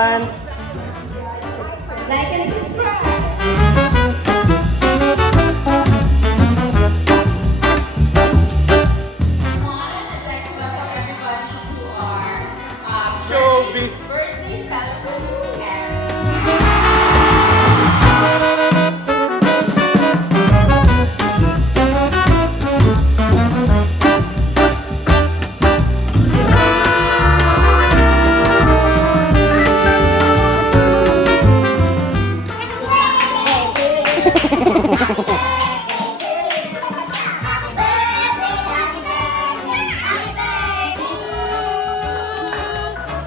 fans. Like and subscribe. I'd like to welcome everybody to our Showbiz. birthday celebration.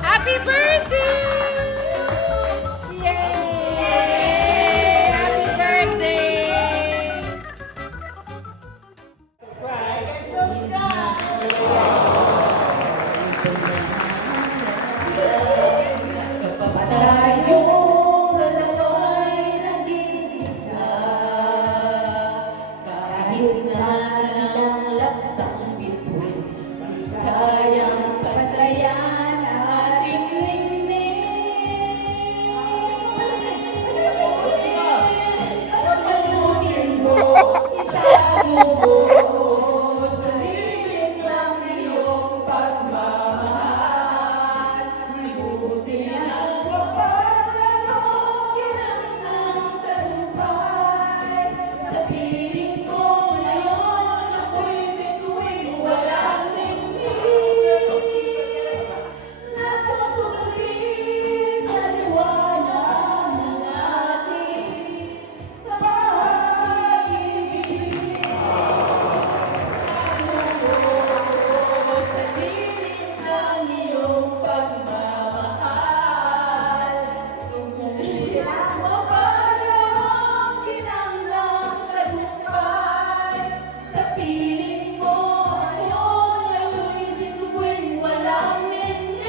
Happy birthday! Yay! Happy birthday! Tayong dalawa'y naging isa, kahit na lang laksang bituin, di kayang patayan ating ningning. Pagpalunin mo, itago mo sa lilim ng iyong pagmamahal. Buti ang kapalanog, ginang ng talumpay. Sa piling ko ngayon, ako'y bituin walang ningning. Natutuloy sa liwanag ng ating pag-ibig. Sa piling ng iyong pagmamahal, tumuloy ang mapalaong kinanglang tagumpay. Sa piling mo ngayon, ako'y bituin walang ningning.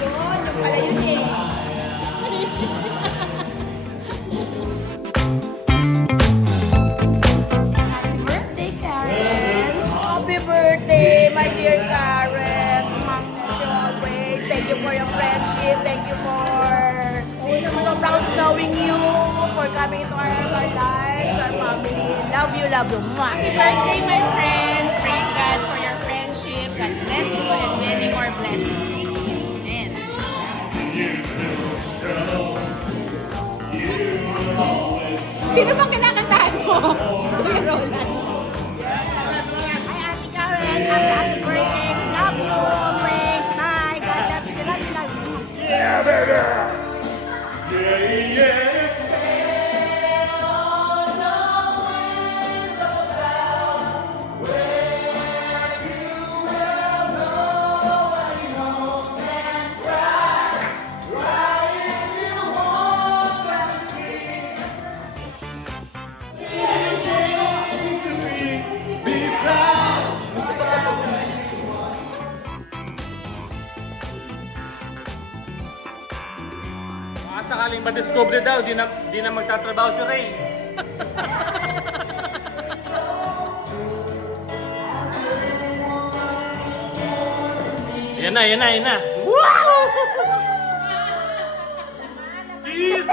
Yun, yung pala yun eh. Happy birthday, Karen. Happy birthday, my dear Karen. Mom, as always. Thank you for your friendship. Thank you for... I'm so proud of knowing you, for coming into our lives, our family. Love you, love you. Mwah. Happy birthday, my friend. Praise God for your friendship. God bless you and many more blessings. Amen. Sino bang kinakantahan mo? Kuya Roland. Hi, Ate Karen. Happy birthday. Love you. Praise. Bye. God bless you. Love you, love you. Yeah, baby. Yeah, yeah. Baka sakaling ma-discover daw, di na magtatrabaho si Ray. Yan na, yan na, yan na. Wow! Cheese!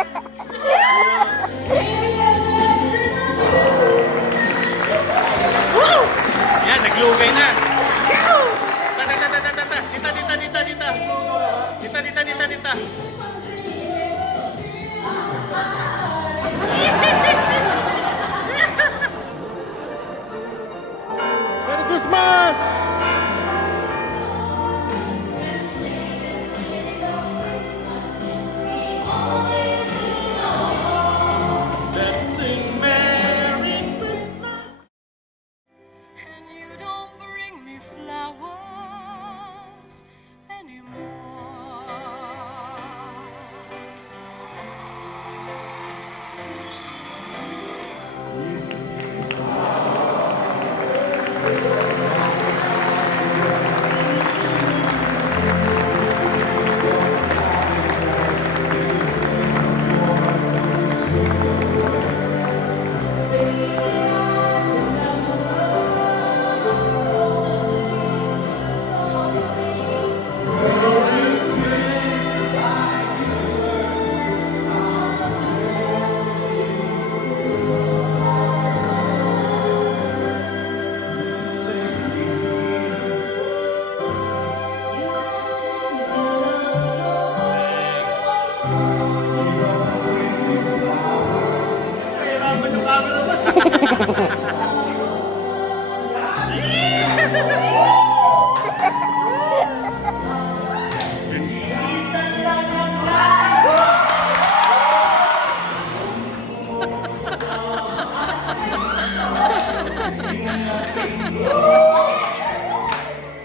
Yan, naglugay na. Tata, tata, tata, tata. Dita, dita, dita, dita. Dita, dita, dita, dita. Merry Christmas! Let's sing Merry Christmas. And you don't bring me flowers anymore.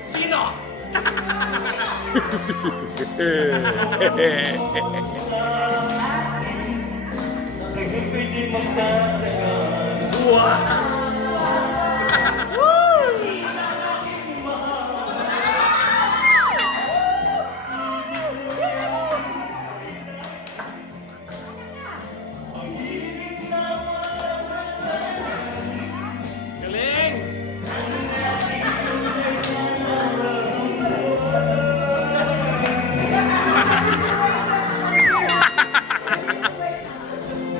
Sino? Galing!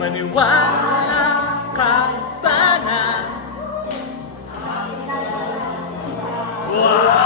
Maniwala ka sana. Wow!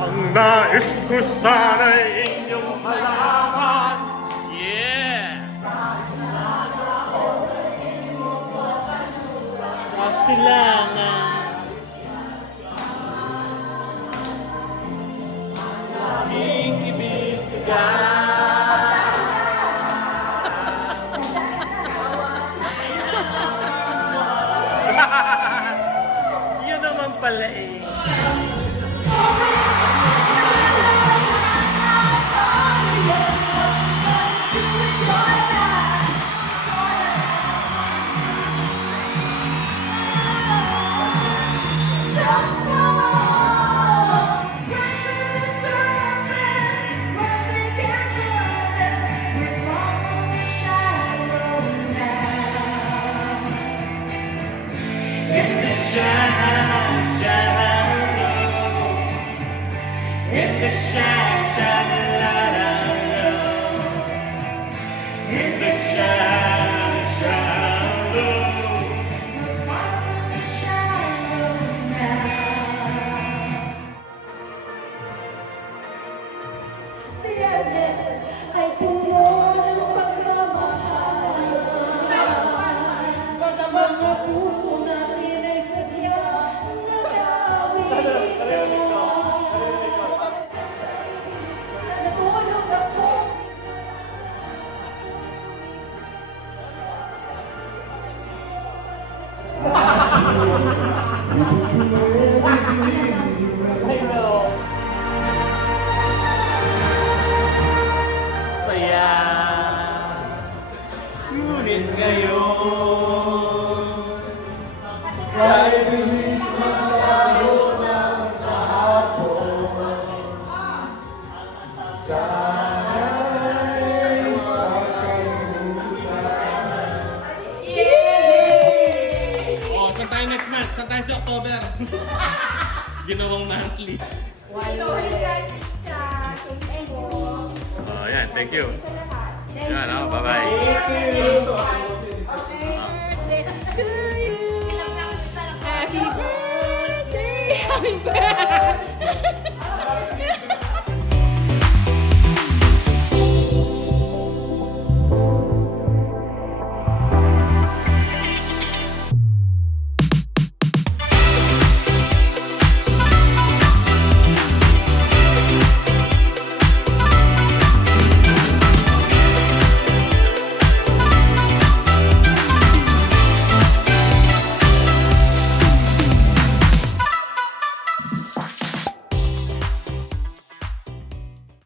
Ang nais ko sana'y inyong malaman. Yeah! Kasilangan. Aming ibigay. Yun naman pala eh. Saya, ngunit ngayon ay bilis maglaho ng kahapon. Sana'y makalimutan. Oh, saan tayo next month? Saan tayo sa October? Ginawang monthly. Oh, yan. Thank you. Yan, oh, bye-bye. Birthday to you. Happy birthday. Happy birthday.